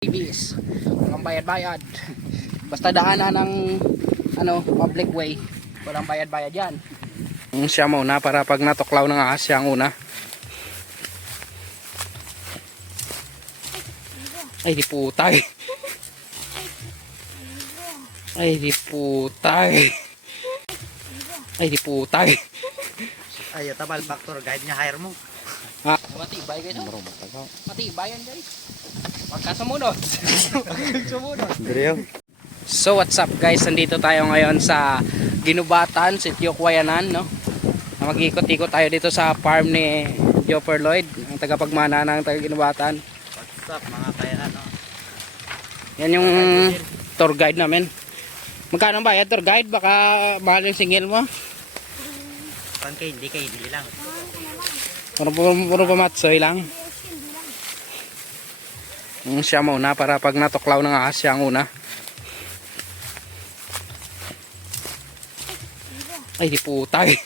TVs, walang bayad-bayad. Basta daanan ng public way, walang bayad-bayad yan. Siya muna para pag natuklaw ng ahas, siya ang una. Ay di putay. Ay di putay. Ay di putay. Ay, tabal factor guide niya hire mo. Ha, matibay guys. Matibay yan guys. Pagka sumunod. Sumunod. So what's up guys, nandito tayo ngayon sa Ginubatan, Sitio Kuwayanan, no? Mag-ikot-ikot tayo dito sa farm ni Jopper Lloyd, ang tagapagmana ng taga Ginubatan. What's up mga kayanan, no? Yan yung tour guide namin. Magkano ba yan tour guide? Baka mahal yung singil mo. Pangkay, hindi kayo, hindi lang. Puro pamatsoy lang. Siya muna para pag natuklaw ng ahas, siya ang una. Ay di putay.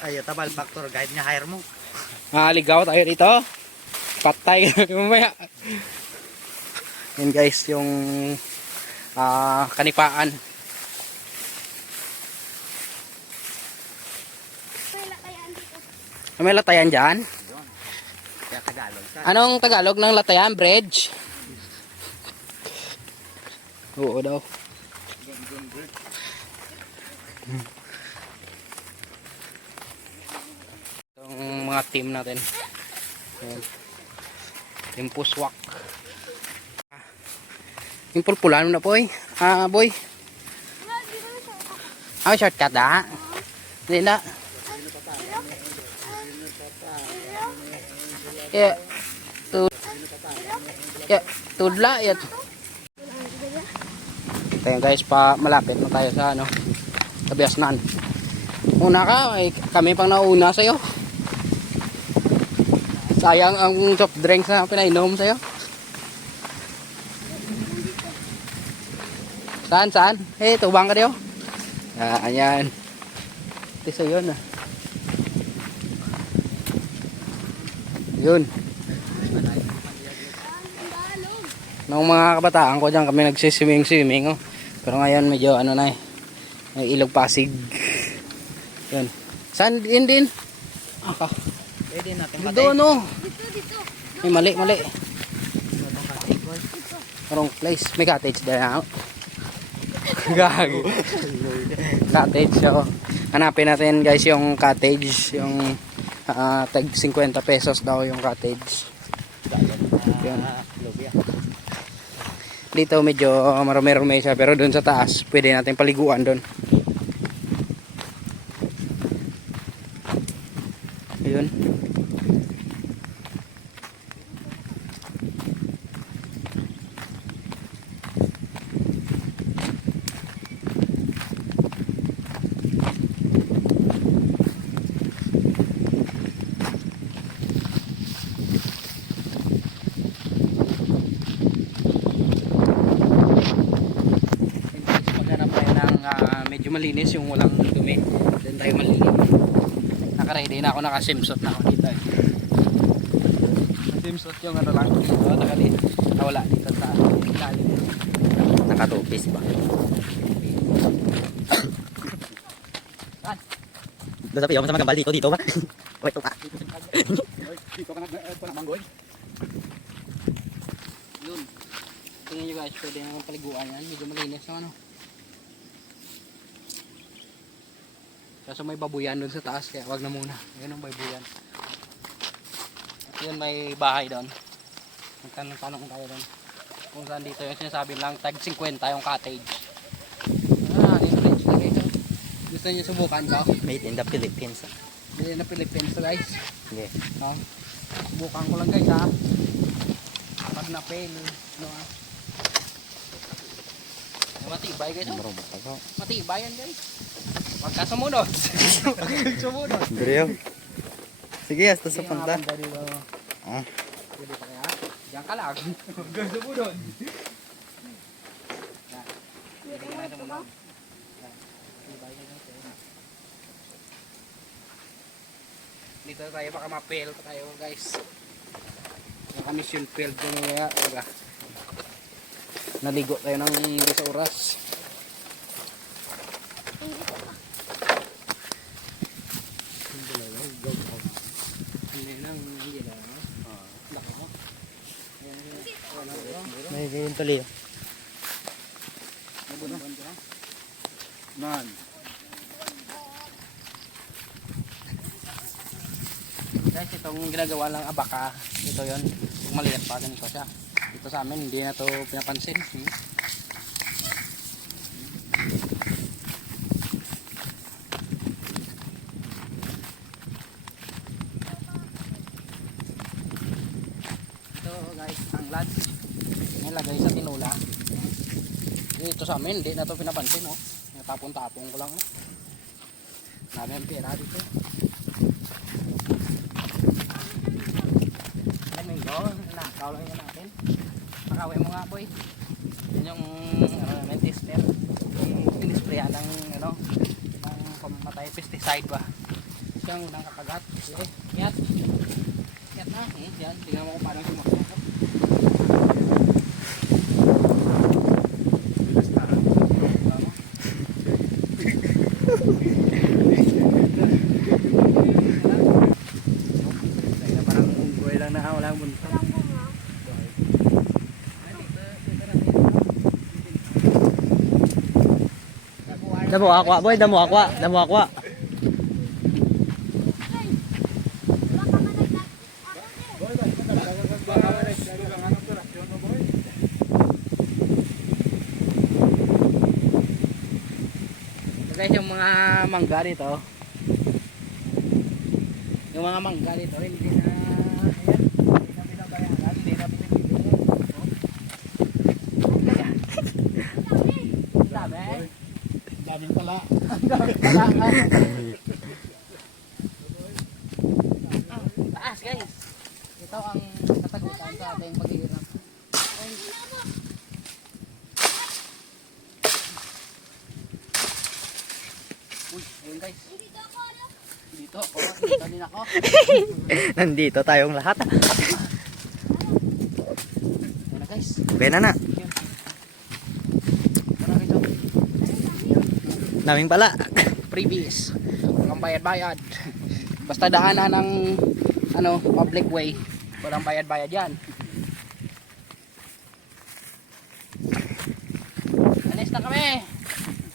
Ay, tabal factor guide niya hire mo. Ligaw tayo dito. Patay mamaya. Yan guys yung kanipaan. May latayan dyan? Kaya Tagalog. Anong Tagalog ng latayan? Bridge? Oo daw. Itong mga team natin. Ayan. Team Puswak. Yung pulpulan na po eh. Boy. Shortcut na. Hindi na. Tudla yan. Ito guys, malapit na tayo sa Kabiasnan. Una ka, kami pang nauna sa'yo. Sayang ang soft drinks na pinainom sa'yo. Saan? Tubang ka diyo. Ayan. Ito yun Yun. Nung mga kabataan ko dyan kami nagsiswimming. Oh. Pero ngayon medyo may ilog pasig. Yun. Saan din? Pwede natin patay. Doon no. Dito. Ay, mali. Wrong place. May cottage dyan. Gago. Cottage. So, hanapin natin guys yung cottage. Yung tag 50 pesos daw yung cottage. Yun. Dito medyo marumi-rumi siya, pero doon sa taas pwede natin paliguan doon. Ayun. Medyo malinis yung walang dumi. Doon tayo malinis. Naka-ready na ako, naka-swimsuit na ako dito eh. Swimsuit yung lang dito, nawala dito sa ilalim. Nakatupis ba? Saan? Doon sa piyaw, masama gambal dito ba? Wait, ito ka. Dito ka nagmanggoy. Yun. Tingnan nyo guys, pwede naman paliguan yan. Medyo malinis yung Kaso may babuyan doon sa taas, kaya wag na muna. Ayun ang babuyan. At yun, may bahay doon. Magtanong tayo doon. Kung saan dito yung sinasabi lang, tag 50 yung cottage. Dito rin sila guys. Gusto nyo subukan ko? Made in the Philippines. Made in the Philippines to guys. Yeah. Subukan ko lang guys ha. Pag na-fail, matibay guys. Matibay yan guys. Pagka sumunod. Sumunod. Sige, hasta sa punta. Pwede pa kaya? Diyan ka lang. Hanggang sumunod. Pwede ka na sumunod. Dito tayo, baka ma-fail pa tayo guys. Baka mission failed ko na Naligo tayo ng sa oras. May ganyan tuloy. Man. Guys, itong ginagawa lang abaka, ito yon. Kung maliit pa, ganito siya. Dito sa amin, hindi na to pinapansin. Ito guys, tanglad. Nilagay sa tinula. Dito sa amin, hindi na to pinapansin. Oh. Tapon-tapon ko lang. Oh. Dami ang pera dito. Nakaw lang yun natin. Pakawin mo nga boy. Yun yung tester. Inisprayan ng pamatay pesticide ba. Siya ang unang kakagat. Sige, kiyat. Kiyat na. Yan, tingnan mo kung paano sumasakot. Parang unggoy lang na walang buntot. Damo aqua boy, damo aqua, damo aqua. Guys, yung mga mangga dito. Yung mga mangga dito, hindi na binabayaran, hindi na binibigyan. Dami. Daming pala. Taas guys. Ito ang katagutan sa ating paghihirap. Uy, ayun guys. Dito ako, dito din ako. Nandito tayong lahat. Ayun na guys. Okay na na. Marami ito. Daming pala. Previous. Walang bayad-bayad. Basta daanan ng public way. Walang bayad-bayad yan. Alis na kami.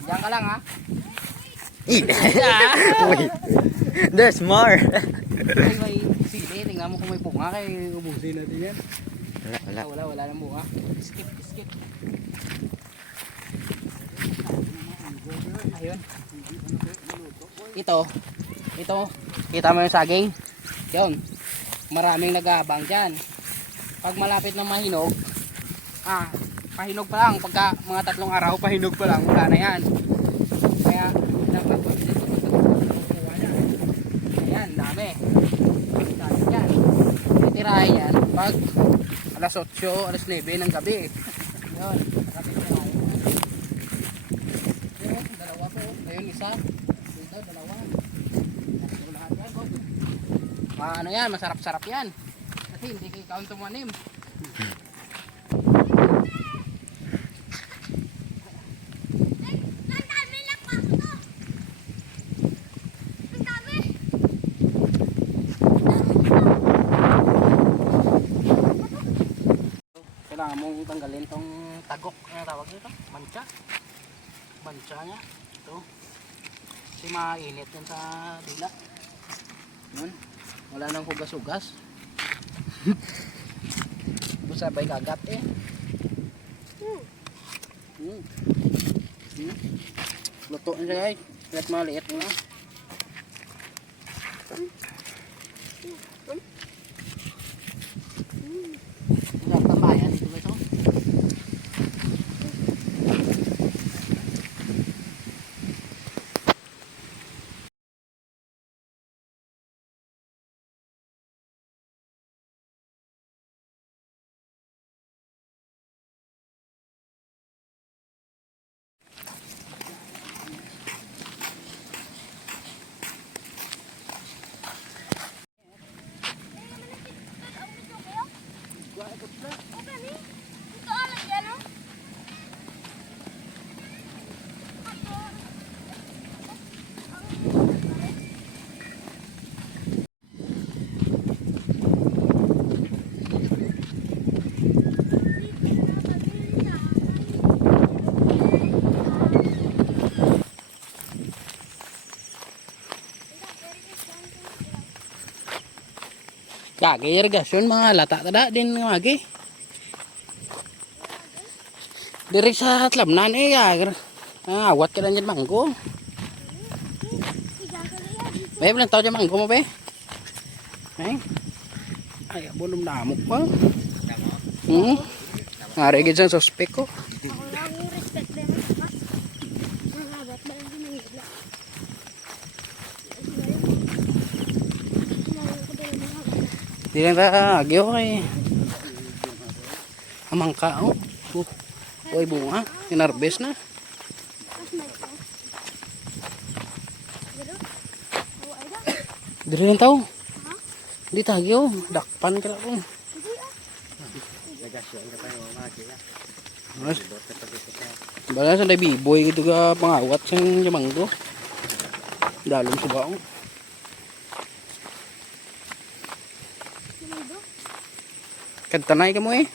Diyan ka lang ha. Wait. There's more. May sili. Tingnan mo kung may bunga kay ubusin natin yan. Wala nang bunga. Skip. Ayun. Ito. Kita mo yung saging? Yun. Maraming nag-aabang dyan. Pag malapit ng mahinog, pahinog pa lang. Pagka mga 3 araw, pahinog pa lang. Wala na yan. Kaya, dapat ayan, dami. Dami yan. Titirahin yan pag alas 8, alas 9 ng gabi. Yun. Titirahin. Yun, dalawa po. Ayun, isa. Dito, dalawa. Lahat yan, oh. Ano yan, masarap-sarap yan. Kasi hindi kayo count to manim. Kailangan mong tanggalin tong tagok. Ano tawag nito? Mancha niya. Ito. Kasi mainit yan sa dila. Yun. Wala nang hugas-hugas. Sabay kagat eh. Luto na siya guys. Kahit maliit mo na. Ang tambayan dito ba ito? Gagi irrigasyon mga lata tada din magi. Diri sa Tlamnan eh agar. Awat ka na dyan manggo. Be, bilang tao dyan manggo mo be? Ay, bulong namok pa. Narigid sa suspek ko. Di lang agyo kay amangka oh. Uy bunga, kinarbes na. Diri lang tao. Di tagyo, dakpan ka ko. Bala sa biboy gitu ka pangawat sa jamanggo. Dalom sa baong. Kantanay ka mo eh.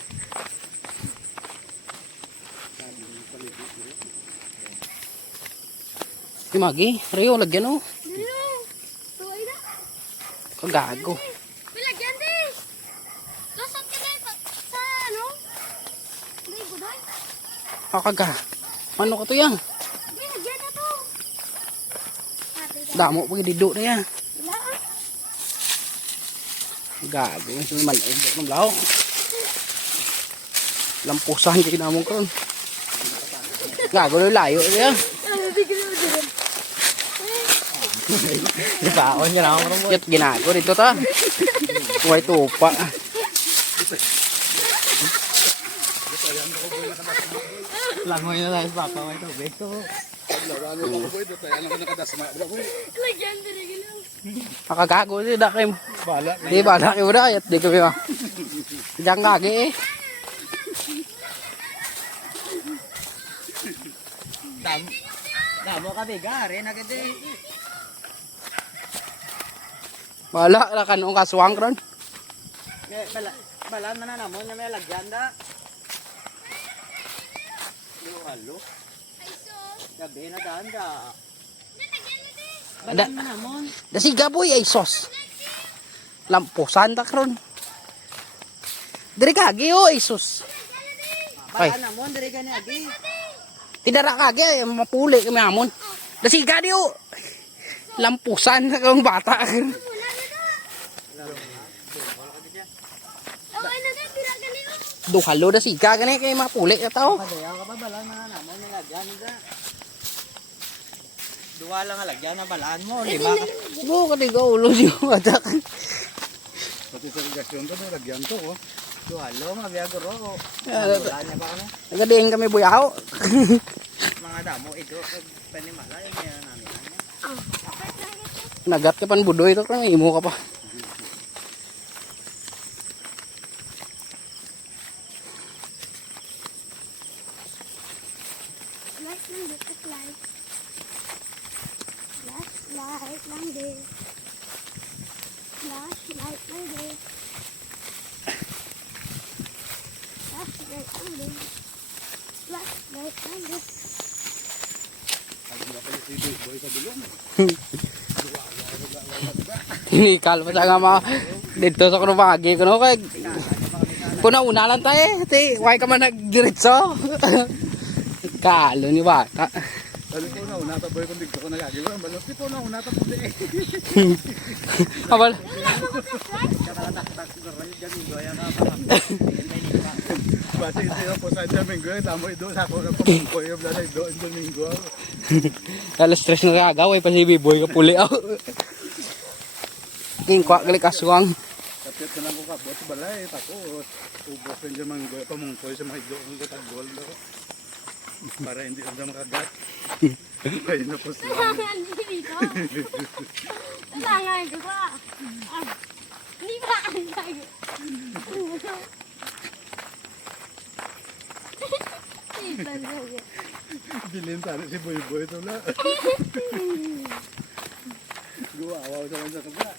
Magi, Rio lagyan oh. Kagago. Lagyan din. Lasot ka din sa ano? Hindi buday. Kaga. Ano ka to yan? Lagyan na to. Damo pag dido na yan. Wala. Gago, may malaig ng lao. Lampusan kayo namong karon. Gago na layo yan. Di ba? On ka na ako mo. Yat ginago dito ta. Huwag tupa. Langoy na tayo sa papa ko ito. Beko. Lagyan din. Makagago di da kayo. Bala. Di ba da kayo da? Yat di kami ma. Diyan kagi eh. Damo ka biga. Rin agad eh. Wala na kanong kaswang karon. Balaan man na namon na may lagyan da. Halo. Gabi na daan da. Balaan man namon. Dasiga boy ay sos. Lampusan ta karon. Diri kagi oh ay sos. Ay. Balaan namon. Dari ka ni Agi. Tidara kagi ay mapuli kami amon. Dasiga di oh. Lampusan sa kang bata. Duhalo dasiga gani kay mapuli ka tao. Madaya ka ba balaan man namon may lagyan da. Duwa lang nga lagyan na balaan mo. Lima ka. Go katiga ulo di bata. Pati sa regasyon to, lagyan to oh. Duhalo mabiyago ro. Ano? Balaan niya ba ano? Nagadiin kami buyaw. Mga damo ito panimala yung meron namin. Nagat ka pan budoy to kang imo ka pa. Light lang dito, light. Flashlight lang din. Flashlight lang din. Flashlight lang din. Flashlight lang din. Hinikal pa nga mga dito sa kuno pagi kuno kay puna-una lang tayo. Why ka man nagdiretso? Kalo ni bata. Dali ko na, unata boy kung digto ko nagagawa. Balot ko na, unata po di. Abal. Basi ito po sa Domingo, tamo ito sa ako ng pamungkoy, blala ito ang Domingo. Alas stress na kagaway pa si Biboy ka puli aw. King kwa gali kaswang. Kapit ko lang ko kabot, balay, tapos ubos yung Domingo, pamungkoy sa mga doon ko tagol. Para hindi sila makagat. Kaya na po sila. Tangan dito. Tangan ko ba? Hindi ba ang tayo? Bilin tali si Boy Boy ito na. Guwawaw sa kanya sa kabla.